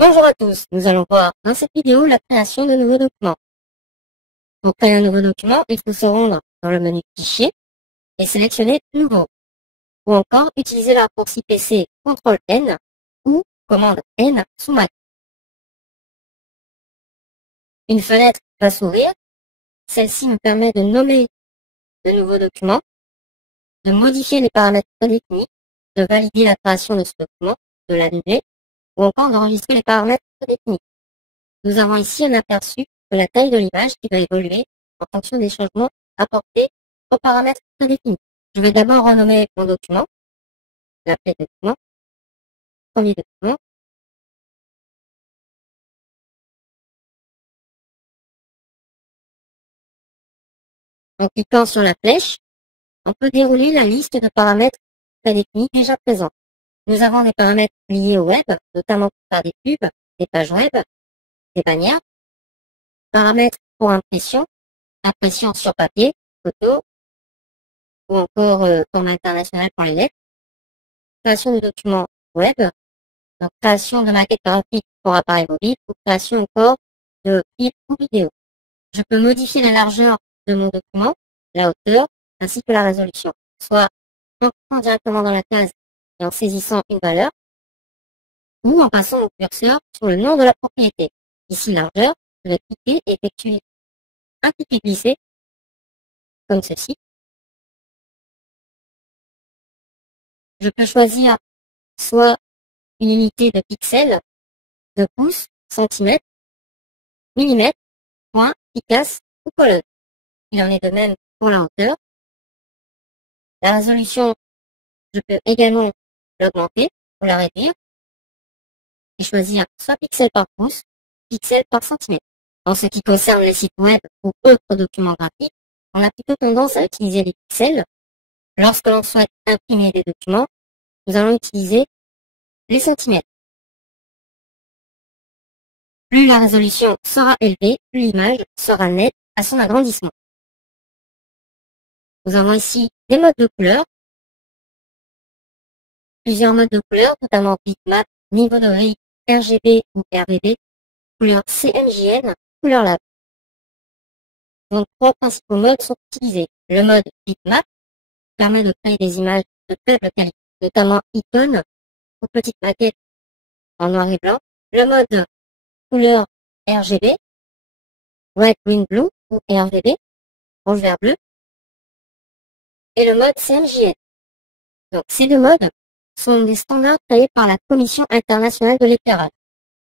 Bonjour à tous, nous allons voir dans cette vidéo la création de nouveaux documents. Pour créer un nouveau document, il faut se rendre dans le menu Fichier et sélectionner Nouveau, ou encore utiliser le raccourci PC CTRL-N ou commande N sous Mac. Une fenêtre va s'ouvrir, celle-ci nous permet de nommer de nouveaux documents, de modifier les paramètres prédéfinis, de valider la création de ce document, de l'annuler, ou encore d'enregistrer les paramètres prédéfinis. Nous avons ici un aperçu de la taille de l'image qui va évoluer en fonction des changements apportés aux paramètres prédéfinis. Je vais d'abord renommer mon document, l'appeler document, premier document. En cliquant sur la flèche, on peut dérouler la liste de paramètres prédéfinis déjà présents. Nous avons des paramètres liés au web, notamment pour faire des pubs, des pages web, des bannières, paramètres pour impression sur papier, photo, ou encore format international pour les lettres, création de documents web, donc création de maquettes graphiques pour appareil mobile ou création encore de clips ou vidéos. Je peux modifier la largeur de mon document, la hauteur, ainsi que la résolution, soit en cliquant directement dans la case et en saisissant une valeur, ou en passant mon curseur sur le nom de la propriété. Ici largeur, je vais cliquer et effectuer un clic glissé, comme ceci. Je peux choisir soit une unité de pixels, de pouces, centimètres, millimètres, points, picasses ou colonnes. Il en est de même pour la hauteur. La résolution, je peux également l'augmenter ou la réduire et choisir soit pixels par pouce, pixels par centimètre. En ce qui concerne les sites web ou autres documents graphiques, on a plutôt tendance à utiliser les pixels. Lorsque l'on souhaite imprimer des documents, nous allons utiliser les centimètres. Plus la résolution sera élevée, plus l'image sera nette à son agrandissement. Nous avons ici des modes de couleur, plusieurs modes de couleur, notamment bitmap, niveau de gris, RGB ou RVB, couleur CMJN, couleur lab. Donc, trois principaux modes sont utilisés. Le mode bitmap permet de créer des images de faible qualité, notamment icônes ou petites maquettes en noir et blanc. Le mode couleur RGB, Red, Green, Blue ou RVB, rouge, vert, bleu. Et le mode CMJN. Donc, ces deux modes sont des standards créés par la Commission internationale de l'éclairage.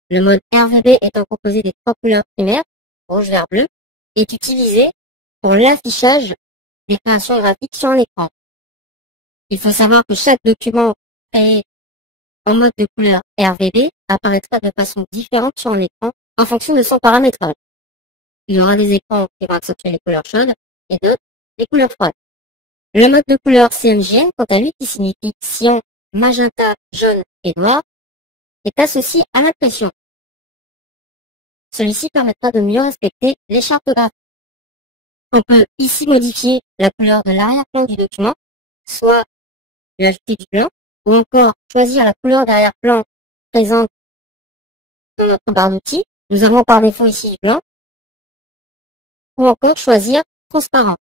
Le mode RVB étant composé des trois couleurs primaires, rouge, vert, bleu, est utilisé pour l'affichage des créations graphiques sur l'écran. Il faut savoir que chaque document créé en mode de couleur RVB apparaîtra de façon différente sur l'écran en fonction de son paramétrage. Il y aura des écrans qui vont accentuer les couleurs chaudes et d'autres les couleurs froides. Le mode de couleur CMJN, quant à lui, qui signifie cyan, magenta, jaune et noir, est associé à l'impression. Celui-ci permettra de mieux respecter les chartes graphiques. On peut ici modifier la couleur de l'arrière-plan du document, soit lui ajouter du blanc, ou encore choisir la couleur d'arrière-plan présente dans notre barre d'outils. Nous avons par défaut ici du blanc, ou encore choisir transparent,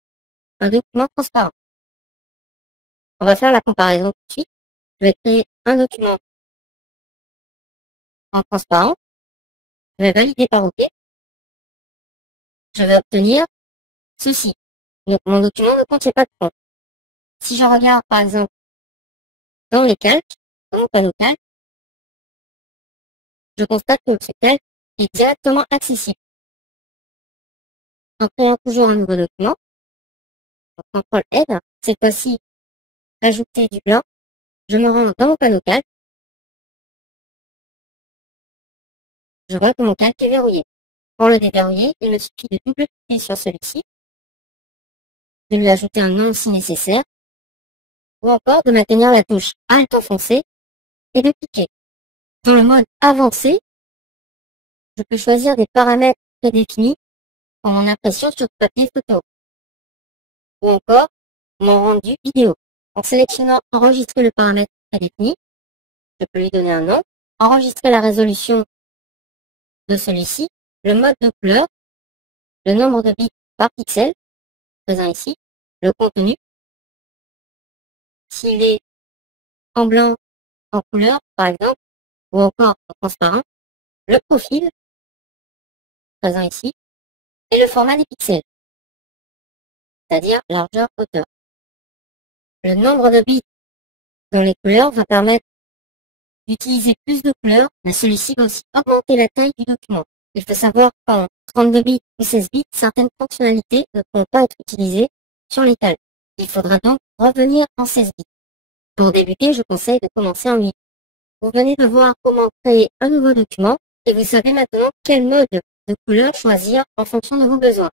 un document transparent. On va faire la comparaison tout de suite. Je vais créer un document en transparent. Je vais valider par OK. Je vais obtenir ceci. Donc, mon document ne contient pas de fond. Si je regarde, par exemple, dans les calques, dans mon panneau calque, je constate que ce calque est directement accessible. En créant toujours un nouveau document, CTRL N, cette fois-ci, ajouter du blanc, je me rends dans mon panneau calque, je vois que mon calque est verrouillé. Pour le déverrouiller, il me suffit de double-cliquer sur celui-ci, de lui ajouter un nom si nécessaire, ou encore de maintenir la touche Alt enfoncée et de cliquer. Dans le mode avancé, je peux choisir des paramètres prédéfinis pour mon impression sur papier photo, ou encore mon rendu vidéo. En sélectionnant enregistrer le paramètre prédéfini, je peux lui donner un nom, enregistrer la résolution de celui-ci, le mode de couleur, le nombre de bits par pixel, présent ici, le contenu, s'il est en blanc, en couleur par exemple, ou encore en transparent, le profil, présent ici, et le format des pixels, c'est-à-dire largeur, hauteur. Le nombre de bits dans les couleurs va permettre d'utiliser plus de couleurs, mais celui-ci va aussi augmenter la taille du document. Il faut savoir qu'en 32 bits ou 16 bits, certaines fonctionnalités ne pourront pas être utilisées sur les calques. Il faudra donc revenir en 16 bits. Pour débuter, je conseille de commencer en 8. Vous venez de voir comment créer un nouveau document et vous savez maintenant quel mode de couleur choisir en fonction de vos besoins.